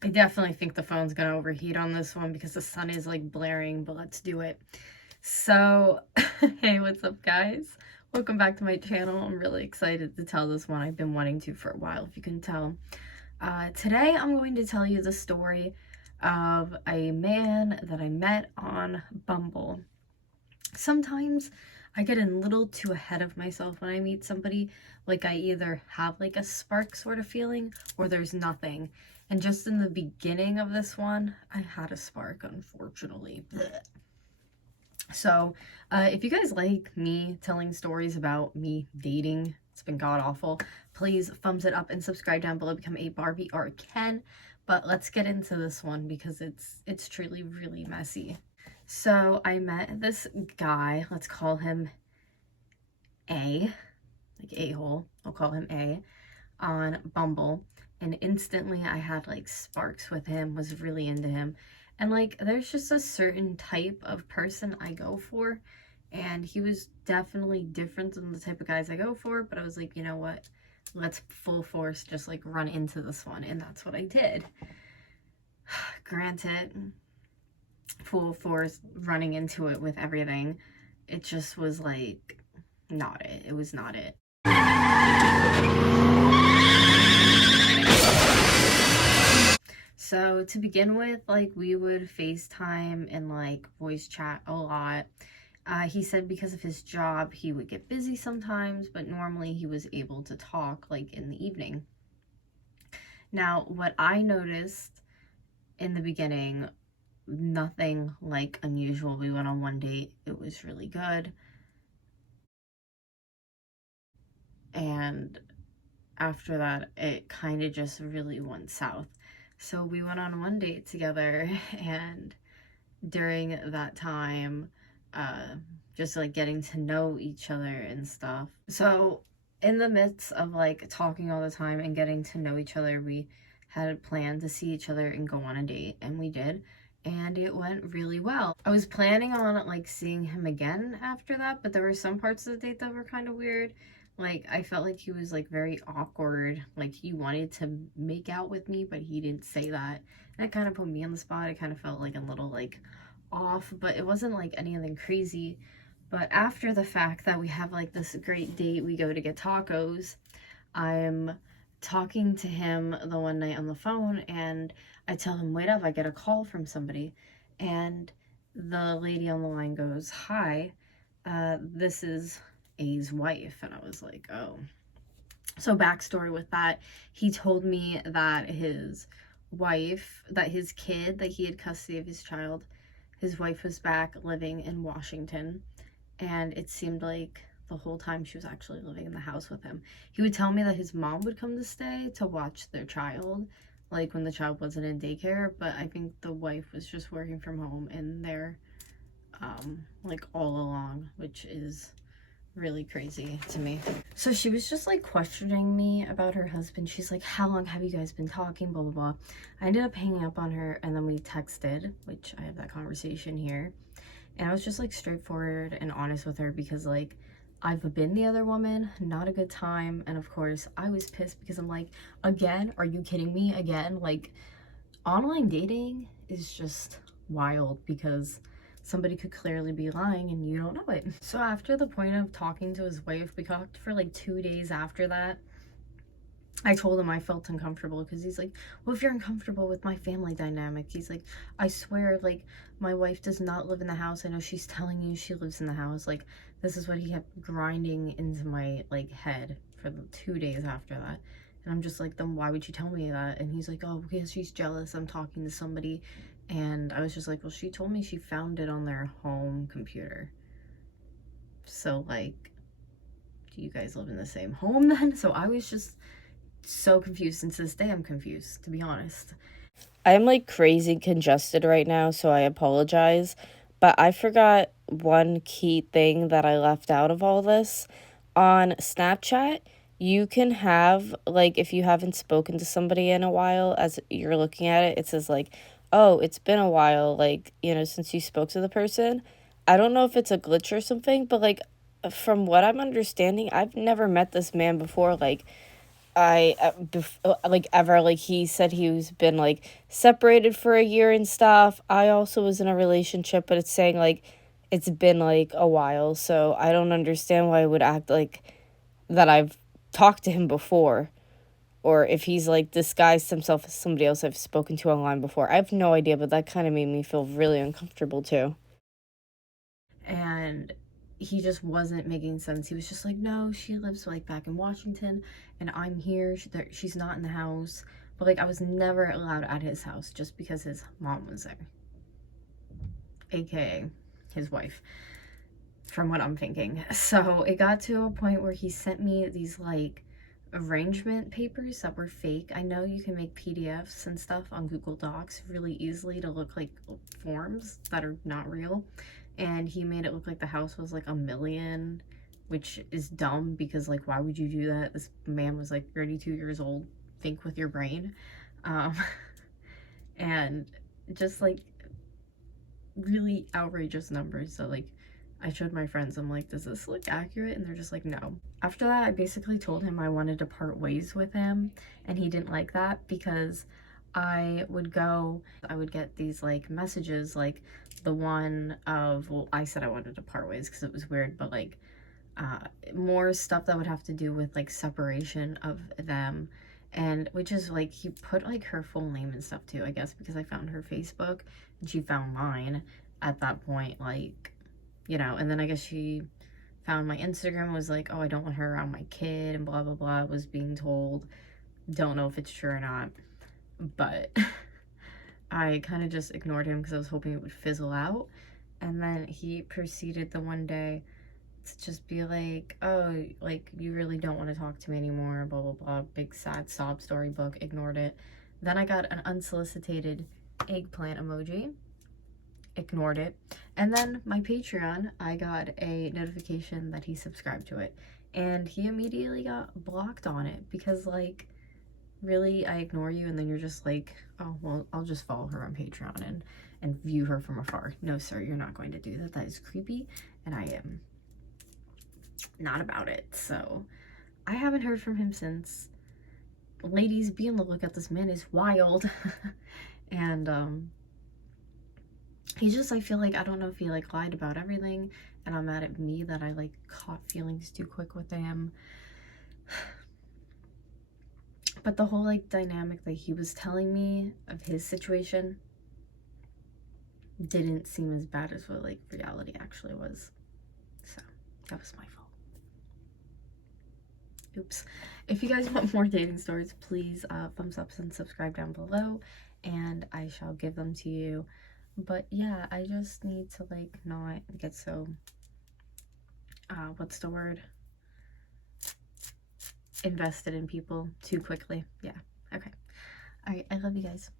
I definitely think the phone's gonna overheat on this one because the sun is like blaring, but let's do it. So, hey, what's up, guys? Welcome back to my channel. I'm really excited to tell this one. I've been wanting to for a while, if you can tell. Today, I'm going to tell you the story of a man that I met on Bumble. Sometimes I get a little too ahead of myself when I meet somebody. Like, I either have like a spark sort of feeling or there's nothing. And just in the beginning of this one, I had a spark, unfortunately. Blech. So, if you guys like me telling stories about me dating, it's been god-awful, please thumbs it up and subscribe down below, become a Barbie or a Ken. But let's get into this one because it's truly really messy. So, I met this guy, let's call him A, like a-hole, I'll call him A, on Bumble. And instantly I had like sparks with him, was really into him. And like, there's just a certain type of person I go for. And he was definitely different than the type of guys I go for. But I was like, you know what? Let's full force just like run into this one. And that's what I did. Granted, full force running into it with everything. It just was like, not it. It was not it. So to begin with, like, we would FaceTime and like voice chat a lot. He said because of his job, he would get busy sometimes, but normally he was able to talk like in the evening. Now, what I noticed in the beginning, nothing like unusual. We went on one date. It was really good. And after that, it kind of just really went south. So we went on one date together, and during that time, just like getting to know each other and stuff. So in the midst of like talking all the time and getting to know each other, we had a plan to see each other and go on a date, and we did. And it went really well. I was planning on like seeing him again after that, but there were some parts of the date that were kind of weird. Like, I felt like he was like very awkward. Like, he wanted to make out with me, but he didn't say that. And it kind of put me on the spot. It kind of felt like a little like off, but it wasn't like anything crazy. But after the fact that we have like this great date, we go to get tacos. I'm talking to him the one night on the phone, and I tell him, wait up, I get a call from somebody. And the lady on the line goes, hi, this is A's wife. And I was like, oh. So backstory with that, he told me that his wife, that his kid, that he had custody of his child, his wife was back living in Washington, and it seemed like the whole time she was actually living in the house with him. He would tell me that his mom would come to stay to watch their child, like when the child wasn't in daycare, but I think the wife was just working from home and they're like all along, which is really crazy to me. So she was just like questioning me about her husband. She's like, how long have you guys been talking, blah blah blah. I ended up hanging up on her, and then we texted, which I have that conversation here, and I was just like straightforward and honest with her because like I've been the other woman, not a good time. And of course I was pissed because I'm like, again, are you kidding me? Again, like, online dating is just wild because somebody could clearly be lying and you don't know it. So after the point of talking to his wife, we talked for like 2 days after that. I told him I felt uncomfortable because he's like, well, if you're uncomfortable with my family dynamic, he's like, I swear, like, my wife does not live in the house. I know she's telling you she lives in the house. Like, this is what he kept grinding into my like head for the 2 days after that. And I'm just like, then why would you tell me that? And he's like, oh, because she's jealous I'm talking to somebody. And I was just like, well, she told me she found it on their home computer. So like, do you guys live in the same home then? So I was just so confused, and to this day I'm confused, to be honest. I'm like crazy congested right now, so I apologize. But I forgot one key thing that I left out of all this. On Snapchat, you can have, like, if you haven't spoken to somebody in a while, as you're looking at it, it says, like, oh, it's been a while, like, since you spoke to the person. I don't know if it's a glitch or something, but, like, from what I'm understanding, I've never met this man before. Like, like ever. Like he said he was been like separated for a year and stuff. I also was in a relationship, but it's saying like it's been like a while, so I don't understand why I would act like that I've talked to him before, or if he's like disguised himself as somebody else I've spoken to online before. I have no idea, but that kind of made me feel really uncomfortable too. And he just wasn't making sense. He was just like, no, she lives like back in Washington and I'm here. She's not in the house. But like, I was never allowed at his house just because his mom was there, aka his wife, from what I'm thinking. So it got to a point where he sent me these like arrangement papers that were fake. I know you can make PDFs and stuff on Google Docs really easily to look like forms that are not real. And he made it look like the house was like a million, which is dumb because like why would you do that? This man was like 32 years old. Think with your brain. Um, and just like really outrageous numbers. So like I showed my friends, I'm like, does this look accurate? And they're just like, no. After that, I basically told him I wanted to part ways with him, and he didn't like that because I would get these like messages, like the one of, well, I said I wanted to part ways because it was weird, but like more stuff that would have to do with like separation of them. And which is like, he put like her full name and stuff too, I guess, because I found her Facebook and she found mine at that point, like, you know. And then I guess she found my Instagram and was like, oh, I don't want her around my kid and blah blah blah, was being told. Don't know if it's true or not, but I kind of just ignored him because I was hoping it would fizzle out. And then he proceeded the one day to just be like, oh, like, you really don't want to talk to me anymore, blah blah blah, big sad sob storybook. Ignored it. Then I got an unsolicited eggplant emoji. Ignored it. And then my Patreon, I got a notification that he subscribed to it, and he immediately got blocked on it because, like, really, I ignore you and then you're just like, oh well, I'll just follow her on Patreon and view her from afar. No sir, you're not going to do that. That is creepy, and I am not about it. So I haven't heard from him since. Ladies, be on the lookout. This man is wild. And he just, I feel like, I don't know if he like lied about everything and I'm mad at me that I like caught feelings too quick with him. But the whole like dynamic that he was telling me of his situation didn't seem as bad as what like reality actually was. So that was my fault. Oops. If you guys want more dating stories, please thumbs up and subscribe down below and I shall give them to you. But yeah, I just need to like not get so what's the word, invested in people too quickly. Yeah. Okay. All right, I love you guys.